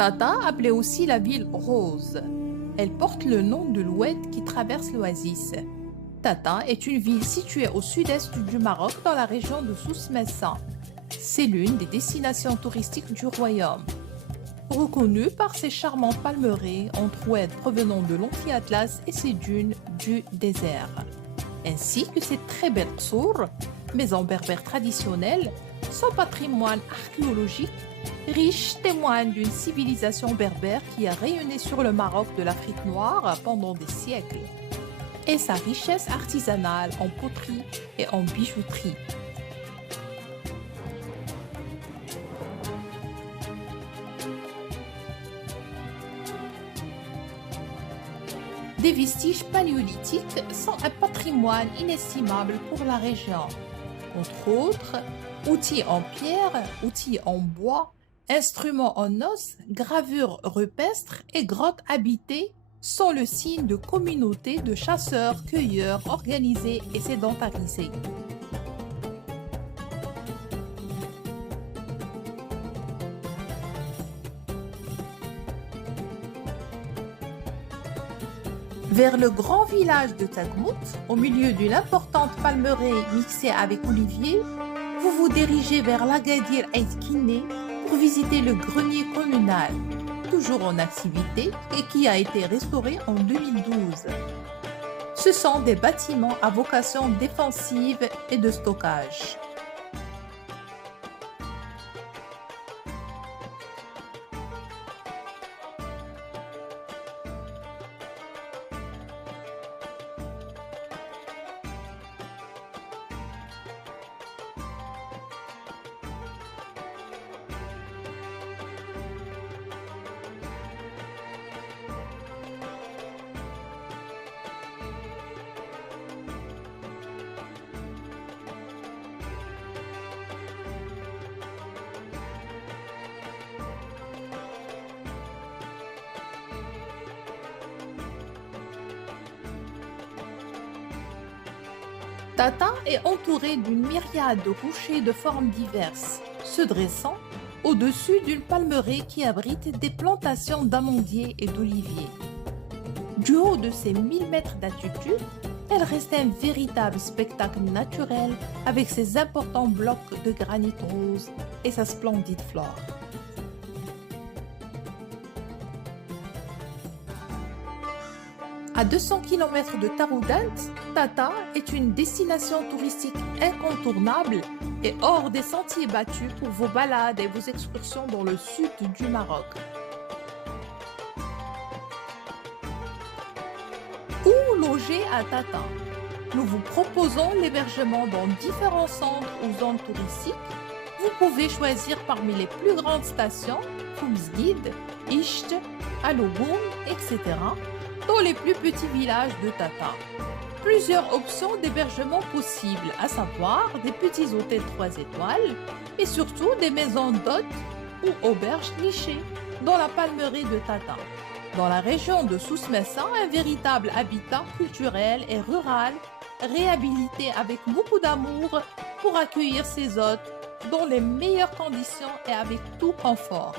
Tata, appelée aussi la ville rose. Elle porte le nom de l'oued qui traverse l'oasis. Tata est une ville située au sud-est du Maroc dans la région de Souss-Messa. C'est l'une des destinations touristiques du royaume. Reconnue par ses charmants palmeraies entre oued provenant de l'Anti-Atlas et ses dunes du désert, ainsi que ses très belles qsour, maisons berbères traditionnelles. Son patrimoine archéologique riche témoigne d'une civilisation berbère qui a rayonné sur le Maroc de l'Afrique noire pendant des siècles, et sa richesse artisanale en poterie et en bijouterie. Des vestiges paléolithiques sont un patrimoine inestimable pour la région. Entre autres, outils en pierre, outils en bois, instruments en os, gravures rupestres et grottes habitées sont le signe de communautés de chasseurs-cueilleurs organisées et sédentarisées. Vers le grand village de Tagmout, au milieu d'une importante palmeraie mixée avec oliviers, vous vous dirigez vers l'Agadir Aït Kiné pour visiter le grenier communal, toujours en activité et qui a été restauré en 2012. Ce sont des bâtiments à vocation défensive et de stockage. Tata est entourée d'une myriade de rochers de formes diverses, se dressant au-dessus d'une palmeraie qui abrite des plantations d'amandiers et d'oliviers. Du haut de ses 1000 mètres d'altitude, elle reste un véritable spectacle naturel avec ses importants blocs de granit rose et sa splendide flore. À 200 km de Taroudant, Tata est une destination touristique incontournable et hors des sentiers battus pour vos balades et vos excursions dans le sud du Maroc. Où loger à Tata? Nous vous proposons l'hébergement dans différents centres ou zones touristiques. Vous pouvez choisir parmi les plus grandes stations, Khoumsguid, Isht, Alogoum, etc., dans les plus petits villages de Tata. Plusieurs options d'hébergement possibles, à savoir des petits hôtels 3 étoiles et surtout des maisons d'hôtes ou auberges nichées dans la palmeraie de Tata. Dans la région de Souss-Messa, un véritable habitat culturel et rural réhabilité avec beaucoup d'amour pour accueillir ses hôtes dans les meilleures conditions et avec tout confort.